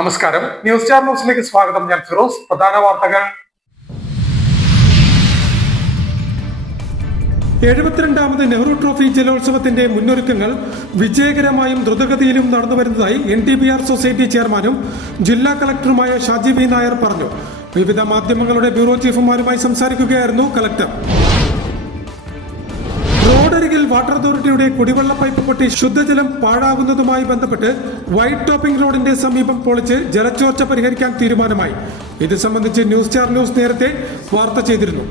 നമസ്കാരം. News star ന്യൂസിലേക്ക് സ്വാഗതം. ഞാൻ ഫിറോസ്. പ്രധാന വാർത്തകൾ. 72ാമത് നെഹ്റു ട്രോഫി ജലോത്സവത്തിന്റെ മുന്നൊരുക്കങ്ങൾ വിജയകരമായും ദ്രുതഗതിയിലും നടന്നുവരുന്നതായി NTPR സൊസൈറ്റി ചെയർമാനും ജില്ലാ കളക്ടറുമായ ഷാജി വി നായർ പറഞ്ഞു. വിവിധ മാധ്യമങ്ങളുടെ ബ്യൂറോ ചീഫുമാരുമായി സംസാരിക്കുകയായിരുന്നു കളക്ടർ. റോഡരികിൽ വാട്ടർ അതോറിറ്റിയുടെ കുടിവെള്ള പൈപ്പ് പൊട്ടി ശുദ്ധജലം പാഴാകുന്നതുമായി ബന്ധപ്പെട്ട് വൈറ്റ് ടോപ്പിംഗ് റോഡിന്റെ സമീപം പൊളിച്ച് ജലച്ചോർച്ച പരിഹരിക്കാൻ തീരുമാനമായി. ഇത് സംബന്ധിച്ച് ന്യൂസ് സ്റ്റാർ ന്യൂസ് നേരത്തെ വാർത്ത ചെയ്തിരുന്നു.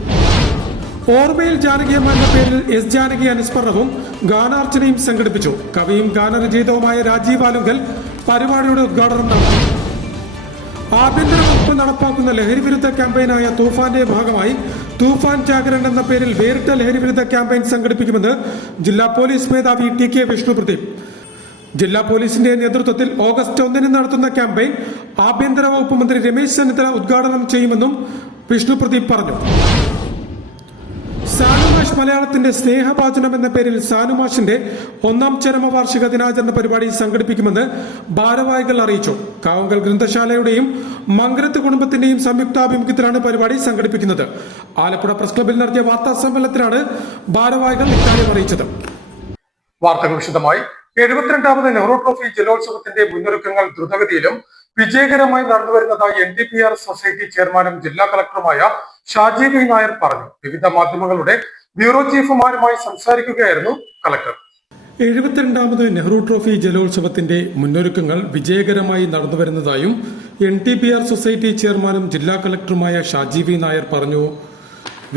ഓർമ്മയിൽ ജാനകിയമ്മ എന്ന പേരിൽ എസ് ജാനകി അനുസ്മരണവും ഗാനാർച്ചനയും സംഘടിപ്പിച്ചു. കവിയും ഗാനരചയിതാവുമായ രാജീവ് ആലുങ്കൽ പരിപാടിയുടെ ഉദ്ഘാടനം നടത്തി. ആഭ്യന്തര വകുപ്പ് നടപ്പാക്കുന്ന ലഹരിവിരുദ്ധ ക്യാമ്പയിനായ തൂഫാന്റെ ഭാഗമായി തൂഫാൻ ജാഗരൺ എന്ന പേരിൽ വേറിട്ട ലഹരിവിരുദ്ധ ക്യാമ്പയിൻ സംഘടിപ്പിക്കുമെന്ന് ജില്ലാ പോലീസ് മേധാവി TK വിഷ്ണുപ്രദീപ്. ജില്ലാ പോലീസിന്റെ നേതൃത്വത്തിൽ ഓഗസ്റ്റ് 1 നടത്തുന്ന ക്യാമ്പയിൻ ആഭ്യന്തര വകുപ്പ് മന്ത്രി രമേശ് ചെന്നിത്തല ഉദ്ഘാടനം ചെയ്യുമെന്നും വിഷ്ണുപ്രദീപ് പറഞ്ഞു. സാനുമാഷ് മലയാളത്തിന്റെ സ്നേഹഭാചനം എന്ന പേരിൽ സാനുമാഷിന്റെ 1ാം ചരമവാർഷിക ദിനാചരണ പരിപാടി സംഘടിപ്പിക്കുമെന്ന് ഭാരവാഹികൾ അറിയിച്ചു. കാവുങ്കൽ ഗ്രന്ഥശാലയുടെയും മംഗലത്ത് കുടുംബത്തിന്റെയും സംയുക്താഭിമുഖ്യത്തിലാണ് പരിപാടി സംഘടിപ്പിക്കുന്നത്. ആലപ്പുഴ പ്രസ് ക്ലബിൽ നടത്തിയ വാർത്താ സമ്മേളനത്തിലാണ് ഭാരവാഹികൾ ഇക്കാര്യം അറിയിച്ചത്. വാർത്തകൾ വിശദമായി. 72ാമത് നെഹ്റു ട്രോഫി ജലോത്സവത്തിന്റെ മുന്നൊരുക്കങ്ങൾ ദ്രുതഗതിയിലും വിജയകരമായി നടന്നുവരുന്നതായി NTPR സൊസൈറ്റി ചെയർമാനും ജില്ലാ കളക്ടറുമായ ഷാജി വി നായർ പറഞ്ഞു. വിവിധ മാധ്യമങ്ങളുടെ ബ്യൂറോ ചീഫുമാരുമായി സംസാരിക്കുകയായിരുന്നു കളക്ടർ. 72ാമത് നെഹ്റു ട്രോഫി ജലോത്സവത്തിന്റെ മുന്നൊരുക്കങ്ങൾ വിജയകരമായി നടന്നുവരുന്നതായും NTPR സൊസൈറ്റി ചെയർമാനും ജില്ലാ കളക്ടറുമായ ഷാജി വി നായർ പറഞ്ഞു.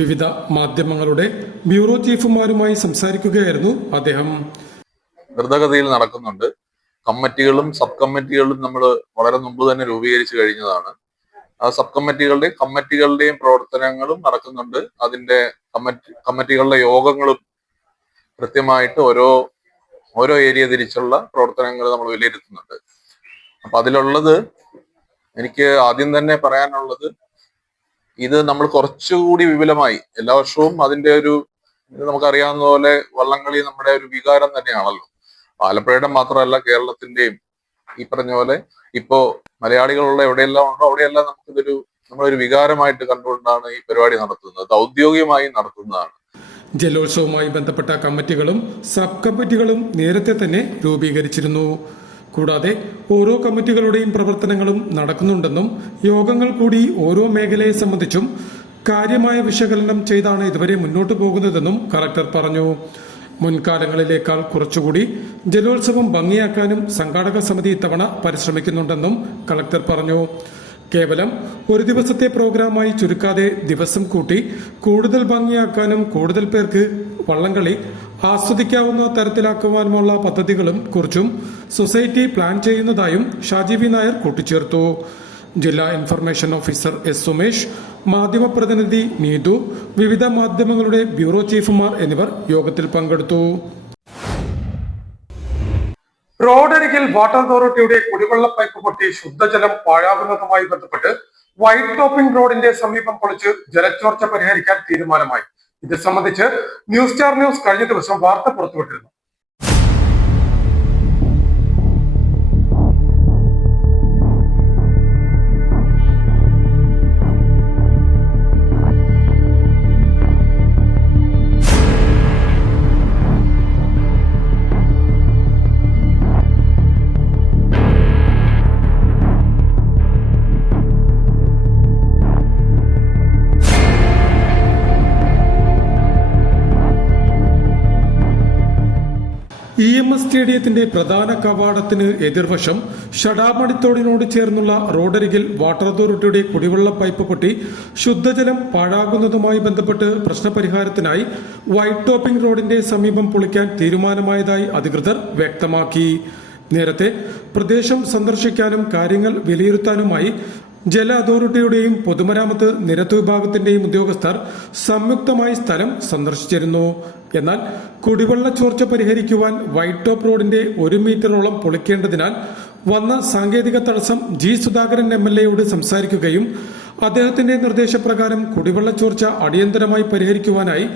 വിവിധ മാധ്യമങ്ങളുടെ ബ്യൂറോ ചീഫുമാരുമായി സംസാരിക്കുകയായിരുന്നു അദ്ദേഹം. ദ്രുതഗതിയിൽ നടക്കുന്നുണ്ട്. കമ്മിറ്റികളും സബ് കമ്മിറ്റികളും നമ്മൾ വളരെ മുമ്പ് തന്നെ രൂപീകരിച്ചു കഴിഞ്ഞതാണ്. ആ സബ് കമ്മിറ്റികളുടെയും പ്രവർത്തനങ്ങളും നടക്കുന്നുണ്ട്. അതിന്റെ കമ്മിറ്റികളുടെ യോഗങ്ങളും കൃത്യമായിട്ട് ഓരോ ഏരിയ തിരിച്ചുള്ള പ്രവർത്തനങ്ങൾ നമ്മൾ വിലയിരുത്തുന്നുണ്ട്. അപ്പൊ അതിലുള്ളത് എനിക്ക് ആദ്യം തന്നെ പറയാനുള്ളത്, ഇത് നമ്മൾ കുറച്ചുകൂടി വിപുലമായി എല്ലാ വർഷവും അതിന്റെ നമുക്കറിയാവുന്ന പോലെ വള്ളംകളി നമ്മുടെ ഒരു വികാരം തന്നെയാണല്ലോ. ആലപ്പുഴയുടെ മാത്രമല്ല, കേരളത്തിന്റെയും ഈ പറഞ്ഞ പോലെ ഇപ്പോ മലയാളികളുള്ള എവിടെയെല്ലാം ഉണ്ടോ അവിടെയെല്ലാം നമ്മളൊരു വികാരമായിട്ട് കണ്ടുകൊണ്ടാണ് ഈ പരിപാടി നടത്തുന്നത്. ഔദ്യോഗികമായി നടത്തുന്നതാണ്. ജലോത്സവവുമായി ബന്ധപ്പെട്ട കമ്മിറ്റികളും സബ് കമ്മിറ്റികളും നേരത്തെ തന്നെ രൂപീകരിച്ചിരുന്നു. കൂടാതെ ഓരോ കമ്മിറ്റികളുടെയും പ്രവർത്തനങ്ങളും നടക്കുന്നുണ്ടെന്നും യോഗങ്ങൾ കൂടി ഓരോ മേഖലയെ സംബന്ധിച്ചും കാര്യമായ വിശകലനം ചെയ്താണ് ഇതുവരെ മുന്നോട്ടു പോകുന്നതെന്നും കളക്ടർ പറഞ്ഞു. മുൻകാലങ്ങളിലേക്കാൾ കുറച്ചുകൂടി ജലോത്സവം ഭംഗിയാക്കാനും സംഘാടക സമിതി ഇത്തവണ പരിശ്രമിക്കുന്നുണ്ടെന്നും കളക്ടർ പറഞ്ഞു. കേവലം ഒരു ദിവസത്തെ പ്രോഗ്രാമായി ചുരുക്കാതെ ദിവസം കൂട്ടി കൂടുതൽ ഭംഗിയാക്കാനും കൂടുതൽ പേർക്ക് വള്ളംകളി ആസ്വദിക്കാവുന്ന തരത്തിലാക്കുവാനുമുള്ള പദ്ധതികളും കുറിച്ചും സൊസൈറ്റി പ്ലാൻ ചെയ്യുന്നതായും ഷാജി വി നായർ കൂട്ടിച്ചേർത്തു. ജില്ലാ ഇൻഫർമേഷൻ ഓഫീസർ S സുമേഷ്, മാധ്യമപ്രതിനിധി നീതു, വിവിധ മാധ്യമങ്ങളുടെ ബ്യൂറോ ചീഫുമാർ എന്നിവർ യോഗത്തിൽ പങ്കെടുത്തു. റോഡരികിൽ വാട്ടർ അതോറിറ്റിയുടെ കുടിവെള്ള പൈപ്പ് പൊട്ടി ശുദ്ധജലം പാഴാകുന്നതുമായി ബന്ധപ്പെട്ട് വൈറ്റ് ടോപ്പിംഗ് റോഡിന്റെ സമീപം പൊളിച്ച് ജലച്ചോർച്ച പരിഹരിക്കാൻ തീരുമാനമായി. ഇത് സംബന്ധിച്ച് ന്യൂസ് സ്റ്റാർ ന്യൂസ് കഴിഞ്ഞ ദിവസം വാർത്ത പുറത്തുവിട്ടിരുന്നു. EMS സ്റ്റേഡിയത്തിന്റെ പ്രധാന കവാടത്തിന് എതിർവശം ഷടാമണിത്തോടിനോട് ചേർന്നുള്ള റോഡരികിൽ വാട്ടർ അതോറിറ്റിയുടെ കുടിവെള്ള പൈപ്പ് പൊട്ടി ശുദ്ധജലം പാഴാകുന്നതുമായി ബന്ധപ്പെട്ട് പ്രശ്നപരിഹാരത്തിനായി വൈറ്റ് ടോപ്പിംഗ് റോഡിന്റെ സമീപം പൊളിക്കാൻ തീരുമാനമായതായി അധികൃതർ വ്യക്തമാക്കി. നേരത്തെ പ്രദേശം സന്ദർശിക്കാനും കാര്യങ്ങൾ വിലയിരുത്താനുമായി ജല അതോറിറ്റിയുടെയും പൊതുമരാമത്ത് നിരത്ത് വിഭാഗത്തിന്റെയും ഉദ്യോഗസ്ഥർ സംയുക്തമായി സ്ഥലം സന്ദർശിച്ചിരുന്നു. എന്നാൽ കുടിവെള്ള ചോർച്ച പരിഹരിക്കുവാൻ വൈറ്റ് ടോപ്പ് റോഡിന്റെ 1 മീറ്ററോളം പൊളിക്കേണ്ടതിനാൽ വന്ന സാങ്കേതിക തടസ്സം G സുധാകരൻ MLA സംസാരിക്കുകയും അദ്ദേഹത്തിന്റെ നിർദ്ദേശപ്രകാരം കുടിവെള്ള ചോർച്ച അടിയന്തരമായി പരിഹരിക്കുവാനായി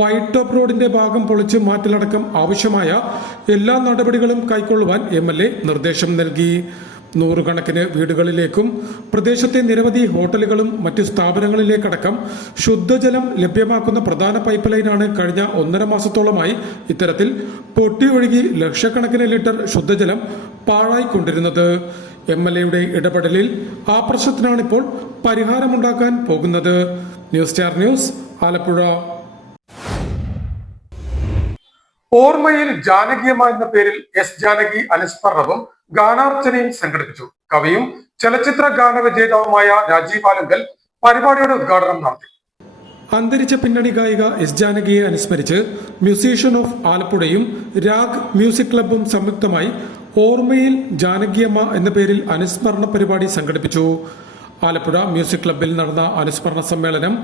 വൈറ്റ് ടോപ്പ് റോഡിന്റെ ഭാഗം പൊളിച്ച് മാറ്റലടക്കം ആവശ്യമായ എല്ലാ നടപടികളും കൈക്കൊള്ളുവാൻ MLA നിർദ്ദേശം നൽകി. നൂറുകണക്കിന് വീടുകളിലേക്കും പ്രദേശത്തെ നിരവധി ഹോട്ടലുകളും മറ്റ് സ്ഥാപനങ്ങളിലേക്കടക്കം ശുദ്ധജലം ലഭ്യമാക്കുന്ന പ്രധാന പൈപ്പ് ലൈനാണ് കഴിഞ്ഞ 1.5 മാസത്തോളമായി ഇത്തരത്തിൽ പൊട്ടിയൊഴുകി ലക്ഷക്കണക്കിന് ലിറ്റർ ശുദ്ധജലം പാഴായിക്കൊണ്ടിരുന്നത്. MLAയുടെ ഇടപെടലിൽ ആ പ്രശ്നത്തിനാണിപ്പോൾ പരിഹാരമുണ്ടാക്കാൻ പോകുന്നത്. News star news, Alappuzha. ഓർമ്മയിൽ ജാനകിയമ്മ എന്ന പേരിൽ എസ് ജാനകി അനുസ്മരണവും ഗാനാർച്ചനയും സംഘടിപ്പിച്ചു. കവിയും ചലച്ചിത്ര ഗാനരചയിതാവുമായ രാജീവ് ആലുങ്കൽ പരിപാടിയുടെ ഉദ്ഘാടനം നടത്തി. അന്തരിച്ച പിന്നണി ഗായിക എസ് ജാനകിയെ അനുസ്മരിച്ച് മ്യൂസീഷ്യൻ ഓഫ് ആലപ്പുഴയും രാഗ് മ്യൂസിക് ക്ലബ്ബും സംയുക്തമായി ഓർമ്മയിൽ ജാനകിയമ്മ എന്ന പേരിൽ അനുസ്മരണ പരിപാടി സംഘടിപ്പിച്ചു. ആലപ്പുഴ മ്യൂസിക് ക്ലബ്ബിൽ നടന്ന അനുസ്മരണ സമ്മേളനം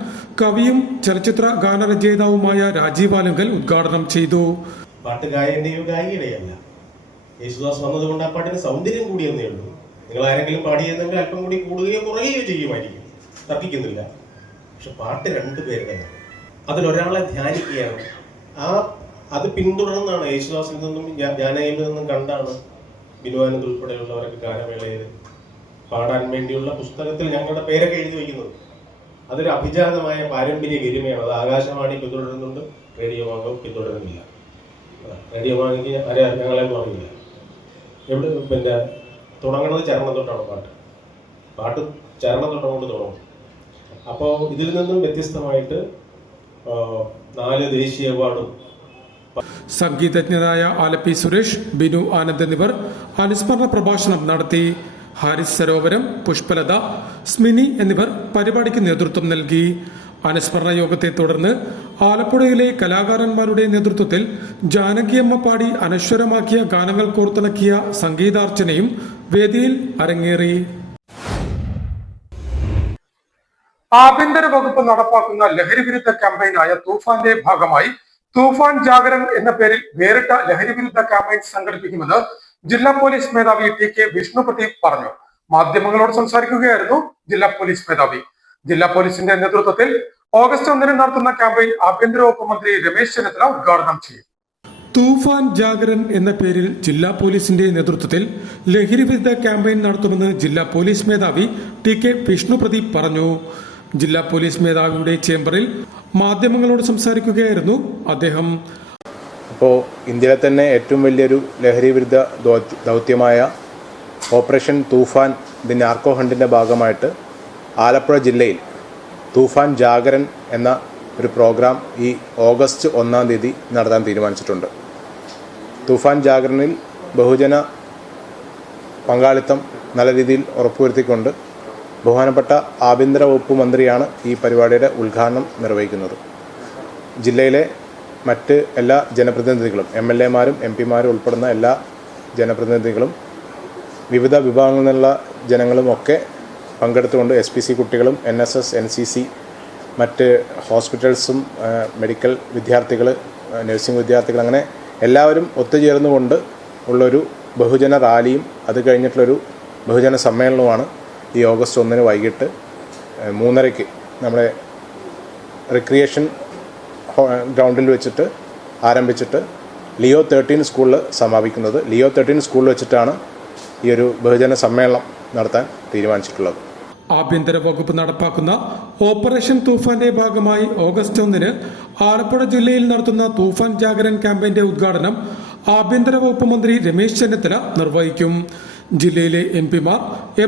കവിയും ചലച്ചിത്ര ഗാനരചയിതാവുമായ രാജീവ് ആലുങ്കൽ ഉദ്ഘാടനം ചെയ്തു. പാട്ട് ഗായകന്റെയോ ഗായികയുടെയല്ല, യേശുദാസ് വന്നതുകൊണ്ട് ആ പാട്ടിന് സൗന്ദര്യം കൂടിയെന്നേ ഉള്ളൂ. നിങ്ങൾ ആരെങ്കിലും പാടിയെന്നെങ്കിൽ അല്പം കൂടി കൂടുകയോ കുറയുകയോ ചെയ്യുമായിരിക്കും, തർക്കിക്കുന്നില്ല. പക്ഷെ പാട്ട് 2 പേരുടെയാണ്. അതിലൊരാളെ ധ്യാനിക്കുകയാണ്. അത് പിന്തുടർന്നാണ് യേശുദാസിൽ നിന്നും ജാനകിയിൽ നിന്നും കണ്ടാണ് ബിനുവാനന്ദ് ഉൾപ്പെടെയുള്ളവരൊക്കെ ഗാനമേളയിൽ പാടാൻ വേണ്ടിയുള്ള പുസ്തകത്തിൽ ഞങ്ങളുടെ പേരൊക്കെ എഴുതി വയ്ക്കുന്നത്. അതൊരു അഭിജാതമായ പാരമ്പര്യ ഗരിമയാണ്. അത് ആകാശവാണി പിന്തുടരുന്നുണ്ട്, റേഡിയോ മാർഗം പിന്തുടരുന്നില്ല. റേഡിയോ മാർഗിക്ക് ഞങ്ങളെന്ന് പറഞ്ഞില്ല. പിന്നെ തുടങ്ങുന്നത് ചരണം തൊട്ടാണ് പാട്ട് ചരണം തൊട്ടം കൊണ്ട് തുടങ്ങും. അപ്പോൾ ഇതിൽ നിന്നും വ്യത്യസ്തമായിട്ട് 4 ദേശീയ അവാർഡും. സംഗീതജ്ഞരായ ആലപ്പി സുരേഷ്, ബിനു ആനന്ദ് എന്നിവർ അനുസ്മരണ പ്രഭാഷണം നടത്തി. ഹാരിസ് സരോവരം, പുഷ്പലത, സ്മിനി എന്നിവർ പരിപാടിക്ക് നേതൃത്വം നൽകി. അനുസ്മരണ യോഗത്തെ തുടർന്ന് ആലപ്പുഴയിലെ കലാകാരന്മാരുടെ നേതൃത്വത്തിൽ ജാനകിയമ്മ പാടി അനശ്വരമാക്കിയ ഗാനങ്ങൾ കോർത്തിണക്കിയ സംഗീതാർച്ചനയും വേദിയിൽ അരങ്ങേറി. ആഭ്യന്തര വകുപ്പ് നടപ്പാക്കുന്ന ലഹരിവിരുദ്ധ ക്യാമ്പയിനായ തൂഫാന്റെ ഭാഗമായി തൂഫാൻ ജാഗരൺ എന്ന പേരിൽ വേറിട്ട ലഹരിവിരുദ്ധ ക്യാമ്പയിൻ സംഘടിപ്പിക്കുമെന്ന് ജില്ലാ പോലീസ് മേധാവി TK വിഷ്ണു പ്രദീപ് പറഞ്ഞു. മാധ്യമങ്ങളോട് സംസാരിക്കുകയായിരുന്നു ജില്ലാ പോലീസ് മേധാവി. ജില്ലാ പോലീസിന്റെ നേതൃത്വത്തിൽ ഓഗസ്റ്റ് 1 നടത്തുന്ന ക്യാമ്പയിൻ ആഭ്യന്തര വകുപ്പ് മന്ത്രി രമേശ് ചെന്നിത്തല ഉദ്ഘാടനം ചെയ്യും. തൂഫാൻ ജാഗരൺ എന്ന പേരിൽ ജില്ലാ പോലീസിന്റെ നേതൃത്വത്തിൽ ലഹരിവിരുദ്ധ ക്യാമ്പയിൻ നടത്തുമെന്ന് ജില്ലാ പോലീസ് മേധാവി TK വിഷ്ണു പ്രദീപ് പറഞ്ഞു. ജില്ലാ പോലീസ് മേധാവിയുടെ ചേംബറിൽ മാധ്യമങ്ങളോട് സംസാരിക്കുകയായിരുന്നു അദ്ദേഹം. അപ്പോൾ ഇന്ത്യയിലെ തന്നെ ഏറ്റവും വലിയൊരു ലഹരി വിരുദ്ധ ദൗത്യമായ ഓപ്പറേഷൻ തൂഫാൻ ദി നാർക്കോ ഹണ്ടിൻ്റെ ഭാഗമായിട്ട് ആലപ്പുഴ ജില്ലയിൽ തൂഫാൻ ജാഗരൺ എന്ന ഒരു പ്രോഗ്രാം ഈ ഓഗസ്റ്റ് 1 തീയതി നടത്താൻ തീരുമാനിച്ചിട്ടുണ്ട്. തൂഫാൻ ജാഗരണിൽ ബഹുജന പങ്കാളിത്തം നല്ല രീതിയിൽ ഉറപ്പുവരുത്തിക്കൊണ്ട് ബഹുമാനപ്പെട്ട ആഭ്യന്തര വകുപ്പ് മന്ത്രിയാണ് ഈ പരിപാടിയുടെ ഉദ്ഘാടനം നിർവഹിക്കുന്നത്. ജില്ലയിലെ മറ്റ് എല്ലാ ജനപ്രതിനിധികളും MLAമാരും MP മാരും ഉൾപ്പെടുന്ന എല്ലാ ജനപ്രതിനിധികളും വിവിധ വിഭാഗങ്ങളിൽ നിന്നുള്ള ജനങ്ങളുമൊക്കെ പങ്കെടുത്തുകൊണ്ട് SPC കുട്ടികളും NSS NCC മറ്റ് ഹോസ്പിറ്റൽസും മെഡിക്കൽ വിദ്യാർത്ഥികൾ നഴ്സിംഗ് വിദ്യാർത്ഥികൾ അങ്ങനെ എല്ലാവരും ഒത്തുചേർന്നുകൊണ്ട് ഉള്ളൊരു ബഹുജന റാലിയും അത് കഴിഞ്ഞിട്ടുള്ളൊരു ബഹുജന സമ്മേളനവുമാണ് ഈ ഓഗസ്റ്റ് 1 വൈകിട്ട് 3:30 നമ്മുടെ റിക്രിയേഷൻ ഗ്രൗണ്ടിൽ വെച്ചിട്ട് ആരംഭിച്ചിട്ട് ലിയോ 13 സ്കൂളിൽ സമാപിക്കുന്നത്. ലിയോ 13 സ്കൂളിൽ വെച്ചിട്ടാണ് ഈ ഒരു ബഹുജന സമ്മേളനം നടത്താൻ തീരുമാനിച്ചിട്ടുള്ളത്. ആഭ്യന്തര വകുപ്പ് നടപ്പാക്കുന്ന ഓപ്പറേഷൻ തൂഫാന്റെ ഭാഗമായി ഓഗസ്റ്റ് 1 ആലപ്പുഴ ജില്ലയിൽ നടത്തുന്ന തൂഫാൻ ജാഗരൺ ക്യാമ്പയിന്റെ ഉദ്ഘാടനം ആഭ്യന്തര വകുപ്പ് മന്ത്രി രമേശ് ചെന്നിത്തല നിർവഹിക്കും. ജില്ലയിലെ MP മാർ,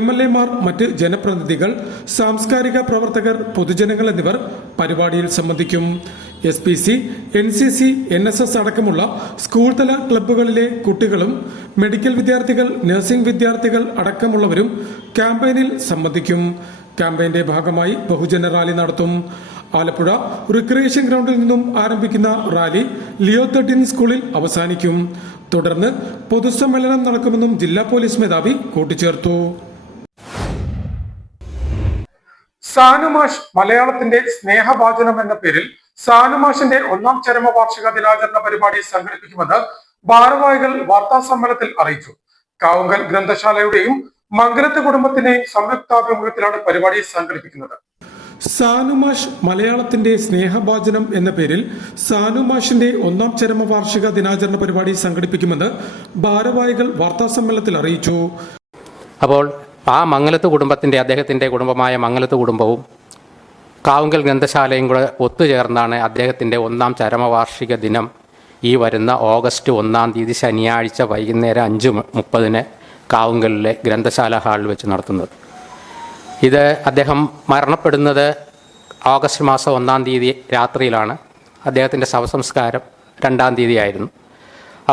MLAമാർ, മറ്റ് ജനപ്രതിനിധികൾ, സാംസ്കാരിക പ്രവർത്തകർ, പൊതുജനങ്ങൾ എന്നിവർ പരിപാടിയിൽ സംബന്ധിക്കും. SPC, NCC, NSS അടക്കമുള്ള സ്കൂൾ തല ക്ലബ്ബുകളിലെ കുട്ടികളും മെഡിക്കൽ വിദ്യാർത്ഥികൾ, നഴ്സിംഗ് വിദ്യാർത്ഥികൾ അടക്കമുള്ളവരും ക്യാമ്പയിനിൽ സംബന്ധിക്കും. ക്യാമ്പയിന്റെ ഭാഗമായി ബഹുജന റാലി നടത്തും. ആലപ്പുഴ റിക്രിയേഷൻ ഗ്രൗണ്ടിൽ നിന്നും ആരംഭിക്കുന്ന റാലി ലിയോ 13 സ്കൂളിൽ അവസാനിക്കും. തുടർന്ന് പൊതുസമ്മേളനം നടക്കുമെന്നും ജില്ലാ പോലീസ് മേധാവി കൂട്ടിച്ചേർത്തു. സാനുമാഷ് മലയാളത്തിന്റെ സ്നേഹവാചനം എന്ന പേരിൽ സാനുമാഷിന്റെ 1ാം ചരമവാർഷിക ദിനാചരണ പരിപാടി സംഘടിപ്പിക്കുമെന്ന് ഭാരവാഹികൾ വാർത്താ സമ്മേളനത്തിൽ അറിയിച്ചു. കാവുങ്കൽ ഗ്രന്ഥശാലയുടെയും മംഗലത്ത് കുടുംബത്തിന്റെയും സംയുക്താഭിമുഖ്യത്തിലാണ് പരിപാടി സംഘടിപ്പിക്കുന്നത്. സാനുമാഷ് മലയാളത്തിന്റെ സ്നേഹഭാജനം എന്ന പേരിൽ സാനുമാഷിന്റെ 1ാം ചരമവാർഷിക ദിനാചരണ പരിപാടി സംഘടിപ്പിക്കുമെന്ന് ഭാരവാഹികൾ വാർത്താസമ്മേളനത്തിൽ അറിയിച്ചു. അപ്പോൾ ആ മംഗലത്ത് കുടുംബത്തിൻ്റെ, അദ്ദേഹത്തിൻ്റെ കുടുംബമായ മംഗലത്ത് കുടുംബവും കാവുങ്കൽ ഗ്രന്ഥശാലയും കൂടെ ഒത്തുചേർന്നാണ് അദ്ദേഹത്തിൻ്റെ 1-ാം ചരമവാർഷിക ദിനം ഈ വരുന്ന ഓഗസ്റ്റ് 1-ാം തീയതി ശനിയാഴ്ച വൈകുന്നേരം 5:30 കാവുങ്കലിലെ ഗ്രന്ഥശാല ഹാളിൽ വെച്ച് നടത്തുന്നത്. ഇത് അദ്ദേഹം മരണപ്പെടുന്നത് ഓഗസ്റ്റ് മാസം 1-ാം തീയതി രാത്രിയിലാണ്. അദ്ദേഹത്തിൻ്റെ ശവസംസ്കാരം 2-ാം തീയതി ആയിരുന്നു.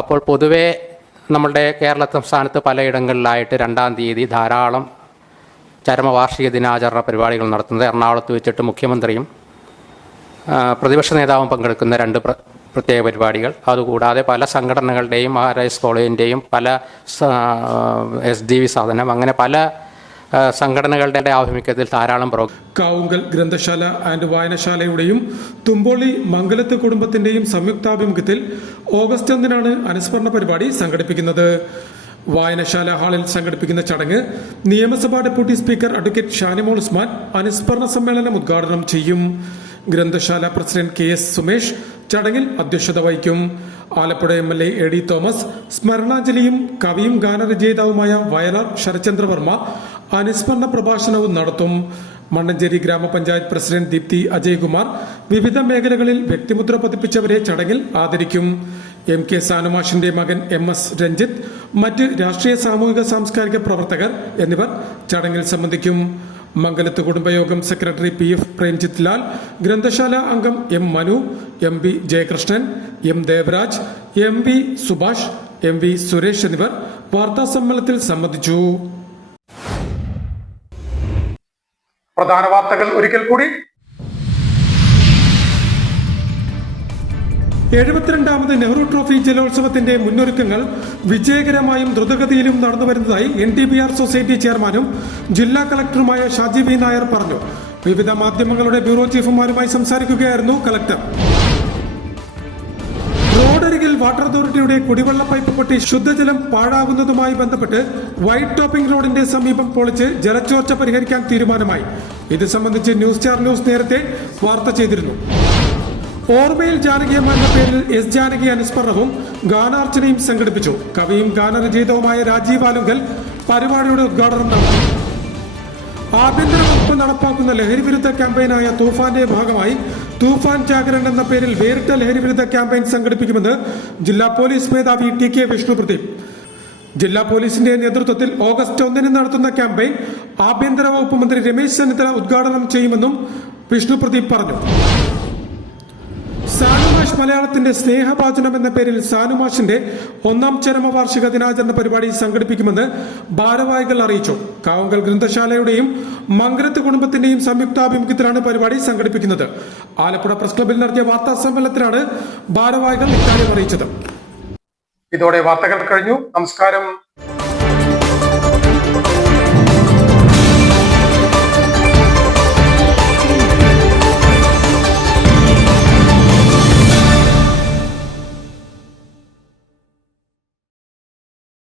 അപ്പോൾ പൊതുവേ നമ്മളുടെ കേരള സംസ്ഥാനത്ത് പലയിടങ്ങളിലായിട്ട് 2-ാം തീയതി ധാരാളം ചരമവാർഷിക ദിനാചരണ പരിപാടികൾ നടത്തുന്നത്. എറണാകുളത്ത് വെച്ചിട്ട് മുഖ്യമന്ത്രിയും പ്രതിപക്ഷ നേതാവും പങ്കെടുക്കുന്ന 2 പ്രത്യേക പരിപാടികൾ. അതുകൂടാതെ പല സംഘടനകളുടെയും മഹാരാജാസ് കോളേജിൻ്റെയും പല SDV സാധനം, അങ്ങനെ പല സംഘടനകളുടെ ആഭിമുഖ്യത്തിൽ ധാരാളം കാവുങ്കൽ ഗ്രന്ഥശാല ആൻഡ് വായനശാലയുടെയും തുമ്പോളി മംഗലത്ത് കുടുംബത്തിന്റെയും സംയുക്താഭിമുഖ്യത്തിൽ ഓഗസ്റ്റ് 1-നാണ് അനുസ്മരണ പരിപാടി സംഘടിപ്പിക്കുന്നത്. വായനശാല ഹാളിൽ സംഘടിപ്പിക്കുന്ന ചടങ്ങ് നിയമസഭാ deputy speaker advocate Shanimol Usman അനുസ്മരണ സമ്മേളനം ഉദ്ഘാടനം ചെയ്യും. ഗ്രന്ഥശാല പ്രസിഡന്റ് KS സുമേഷ് ചടങ്ങിൽ അധ്യക്ഷത വഹിക്കും. ആലപ്പുഴ MLA AD തോമസ് സ്മരണാഞ്ജലിയും കവിയും ഗാനരചയിതാവുമായ വയലാർ ശരചന്ദ്രവർമ്മ അനുസ്മരണ പ്രഭാഷണവും നടത്തും. മണ്ണഞ്ചേരി ഗ്രാമപഞ്ചായത്ത് പ്രസിഡന്റ് ദീപ്തി അജയ്കുമാർ വിവിധ മേഖലകളിൽ വ്യക്തിമുദ്ര പതിപ്പിച്ചവരെ ചടങ്ങിൽ ആദരിക്കും. MK സാനുമാഷിന്റെ മകൻ MS രഞ്ജിത്ത്, മറ്റ് രാഷ്ട്രീയ സാമൂഹിക സാംസ്കാരിക പ്രവർത്തകർ എന്നിവർ ചടങ്ങിൽ സംബന്ധിക്കും. മംഗലത്ത് കുടുംബയോഗം സെക്രട്ടറി PF പ്രേംജിത്ത് ലാൽ, ഗ്രന്ഥശാല അംഗം M Manu, MB Jayakrishnan, M Devaraj, MV Subhash, MV Suresh എന്നിവർ വാർത്താ സമ്മേളനത്തിൽ സംബന്ധിച്ചു. പ്രധാന വാർത്തകൾ ഒരിക്കൽ കൂടി. 72ാമത് നെഹ്റു ട്രോഫി ജലോത്സവത്തിന്റെ മുന്നൊരുക്കങ്ങൾ വിജയകരമായും ദ്രുതഗതിയിലും നടന്നുവരുന്നതായി NTPR സൊസൈറ്റി ചെയർമാനും ജില്ലാ കളക്ടറുമായ ഷാജി V നായർ പറഞ്ഞു. വിവിധ മാധ്യമങ്ങളുടെ ബ്യൂറോ ചീഫുമാരുമായി സംസാരിക്കുകയായിരുന്നു കളക്ടർ. റോഡരികിൽ വാട്ടർ അതോറിറ്റിയുടെ കുടിവെള്ള പൈപ്പ് പൊട്ടി ശുദ്ധജലം പാഴാകുന്നതുമായി ബന്ധപ്പെട്ട് വൈറ്റ് ടോപ്പിംഗ് റോഡിന്റെ സമീപം പൊളിച്ച് ജലച്ചോർച്ച പരിഹരിക്കാൻ തീരുമാനമായി. ഇത് സംബന്ധിച്ച് ന്യൂസ് സ്റ്റാർ ന്യൂസ് നേരത്തെ വാർത്ത ചെയ്തിരുന്നു. ഓർമ്മയിൽ ജാനകിയമ്മ എന്ന പേരിൽ S ജാനകി അനുസ്മരണവും ഗാനാർച്ചനയും സംഘടിപ്പിച്ചു. കവിയും ഗാനരചയിതാവുമായ രാജീവ് ആലുങ്കൽ പരിപാടിയുടെ ഉദ്ഘാടനം നടത്തി. ആഭ്യന്തര വകുപ്പ് നടപ്പാക്കുന്ന ലഹരിവിരുദ്ധ ക്യാമ്പയിനായ തൂഫാന്റെ ഭാഗമായി തൂഫാൻ ജാഗരൺ എന്ന പേരിൽ വേറിട്ട ലഹരിവിരുദ്ധ ക്യാമ്പയിൻ സംഘടിപ്പിക്കുമെന്ന് ജില്ലാ പോലീസ് മേധാവി TK വിഷ്ണുപ്രദീപ്. ജില്ലാ പോലീസിന്റെ നേതൃത്വത്തിൽ ഓഗസ്റ്റ് 1-ന് നടത്തുന്ന ക്യാമ്പയിൻ ആഭ്യന്തര വകുപ്പ് മന്ത്രി രമേശ് ചെന്നിത്തല ഉദ്ഘാടനം ചെയ്യുമെന്നും വിഷ്ണുപ്രദീപ് പറഞ്ഞു. സാനുമാഷ് മലയാളത്തിന്റെ സ്നേഹഭാചനം എന്ന പേരിൽ സാനുമാഷിന്റെ 1-ാം ചരമവാർഷിക ദിനാചരണ പരിപാടി സംഘടിപ്പിക്കുമെന്ന് ഭാരവാഹികൾ അറിയിച്ചു. കാവുങ്കൽ ഗ്രന്ഥശാലയുടെയും മംഗലത്ത് കുടുംബത്തിന്റെയും സംയുക്താഭിമുഖ്യത്തിലാണ് പരിപാടി സംഘടിപ്പിക്കുന്നത്. ആലപ്പുഴ പ്രസ് ക്ലബിൽ നടത്തിയ വാർത്താ സമ്മേളനത്തിലാണ് ഭാരവാഹികൾ ഇക്കാര്യം അറിയിച്ചത്. ഇതോടെ വാർത്തകൾ കഴിഞ്ഞു. നമസ്കാരം.